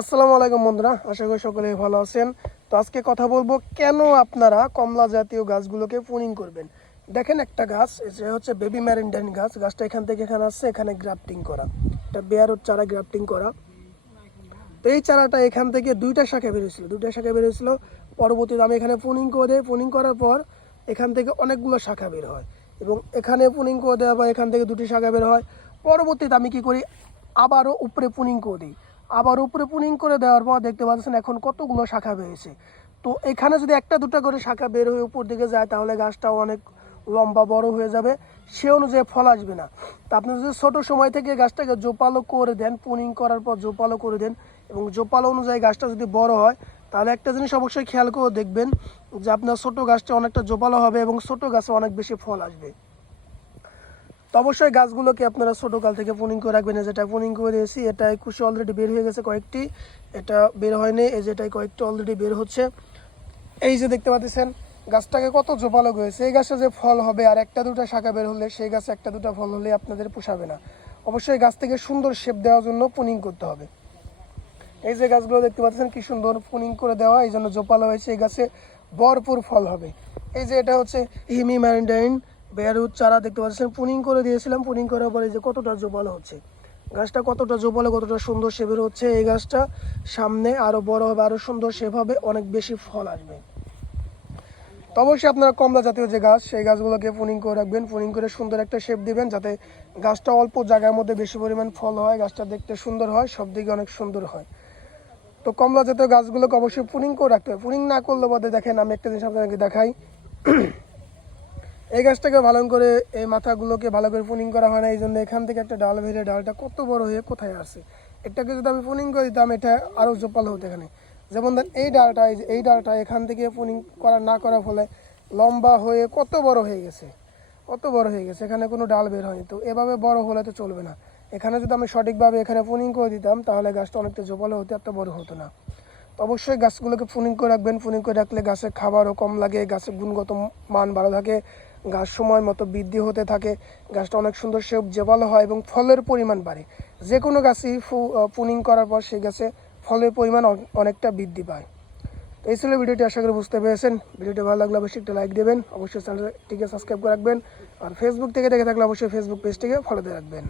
আসসালামু আলাইকুম বন্ধুরা, আশা করি সকলেই ভালো আছেন। তো আজকে কথা বলবো কেন আপনারা কমলা জাতীয় গাছগুলোকে প্রুনিং করবেন। দেখেন একটা গাছ, এটা হচ্ছে বেবি ম্যারিন্ডাইন গাছ। গাছটা এখান থেকে এখানে আসছে, এখানে গ্রাফটিং করা, এটা বেয়ারুট চারা গ্রাফটিং করা। তো এই চারাটা এখান থেকে দুইটা শাখা বেরিয়েছিল। পরবর্তীতে আমি এখানে প্রুনিং করে দিই। প্রুনিং করার পর এখান থেকে অনেকগুলো শাখা বের হয় এবং এখানে প্রুনিং করে দেওয়ার পর এখান থেকে দুটি শাখা বের হয়। পরবর্তীতে আমি কি করি, আবারও উপরে প্রুনিং করে দিই। আবার উপরে প্রুনিং করে দেওয়ার পর দেখতে পাচ্ছেন এখন কতগুলো শাখা বেরিয়েছে। তো এখানে যদি একটা দুটা করে শাখা বের হয়ে উপর দিকে যায় তাহলে গাছটাও অনেক লম্বা বড় হয়ে যাবে, সে অনুযায়ী ফল আসবে না। তা আপনি যদি ছোটো সময় থেকে গাছটাকে জোপালো করে দেন, প্রুনিং করার পর জোপালো করে দেন এবং জোপালো অনুযায়ী গাছটা যদি বড় হয় তাহলে একটা জিনিস অবশ্যই খেয়াল করে দেখবেন যে আপনার ছোটো গাছটা অনেকটা জোপালো হবে এবং ছোটো গাছে অনেক বেশি ফল আসবে। তো অবশ্যই গাছগুলোকে আপনারা ছোটোকাল থেকে প্রুনিং করে রাখবেন। যেটা প্রুনিং করে দিয়েছি এটা কুশি অলরেডি বের হয়ে গেছে কয়েকটি, এটা বের হয়নি, এই যেটাই কয়েকটি অলরেডি বের হচ্ছে। এই যে দেখতে পাচ্ছেন গাছটাকে কত জোপালো হয়েছে। এই গাছে যে ফল হবে আর একটা দুটা শাখা বের হলে, সেই গাছে একটা দুটা ফল হলে আপনাদের পোষাবে না। অবশ্যই গাছ থেকে সুন্দর শেপ দেওয়ার জন্য প্রুনিং করতে হবে। এই যে গাছগুলো দেখতে পাচ্ছেন কি সুন্দর প্রুনিং করে দেওয়া, এই জন্য জোপালো হয়েছে। এই গাছে ভরপুর ফল হবে। এই যে এটা হচ্ছে হিমি ম্যারিন্ডাইন বেয়ারুট চারা দেখতে পাচ্ছেন, প্রুনিং করে দিয়েছিলাম। প্রুনিং করার পরে যে কতটা জোপালো হচ্ছে, গাছটা কতটা জোপালো, কতটা সুন্দর শেপের হচ্ছে। এই গাছটা সামনে আরও বড় হবে, আরও সুন্দর শেপ হবে, অনেক বেশি ফল আসবে। তো অবশ্যই আপনারা কমলা জাতীয় যে গাছ, সেই গাছগুলোকে প্রুনিং করে রাখবেন। প্রুনিং করে সুন্দর একটা শেপ দিবেন যাতে গাছটা অল্প জায়গার মধ্যে বেশি পরিমাণ ফল হয়, গাছটা দেখতে সুন্দর হয়, সব দিকে অনেক সুন্দর হয়। তো কমলা জাতীয় গাছগুলোকে অবশ্যই প্রুনিং করে রাখতে হবে। প্রুনিং না করলে বাদে দেখেন আমি একটা জিনিস আপনাদেরকে দেখাই। এই গাছটাকে ভালো করে, এই মাথাগুলোকে ভালো করে প্রুনিং করা হয় না, এই জন্য এখান থেকে একটা ডাল বেরিয়ে ডালটা কত বড় হয়ে কোথায় আসে। এটাকে যদি আমি প্রুনিং করে দিতাম এটা আরও জোপালো হতো এখানে। যেমন ধরেন এই ডালটা এখান থেকে প্রুনিং করা না করার ফলে লম্বা হয়ে কত বড় হয়ে গেছে, কত বড় হয়ে গেছে, এখানে কোনো ডাল বের হয়নি। তো এভাবে বড় হলে তো চলবে না। এখানে যদি আমি সঠিকভাবে এখানে প্রুনিং করে দিতাম তাহলে গাছটা অনেকটা জোপালো হতে, এত বড় হতো না। তো অবশ্যই গাছগুলোকে প্রুনিং করে রাখবেন। প্রুনিং করে রাখলে গাছের খাবারও কম লাগে, গাছের গুণগত মান ভালো থাকে, গাছ সময় মতো বৃদ্ধি হতে থাকে, গাছটা অনেক সুন্দর শেপ জোপালো হয় এবং ফলের পরিমাণ বাড়ে। যে কোনো গাছই প্রুনিং করার পর সেই গাছে ফলের পরিমাণ অনেকটা বৃদ্ধি পায়। তো এই ছিল ভিডিওটি, আশা করি বুঝতে পেরেছেন। ভিডিওটি ভালো লাগলে অবশ্যই একটা লাইক দেবেন, অবশ্যই চ্যানেলটিকে সাবস্ক্রাইব করে রাখবেন। আর ফেসবুক থেকে দেখে থাকলে অবশ্যই ফেসবুক পেজটিকে ফলো দিয়ে রাখবেন।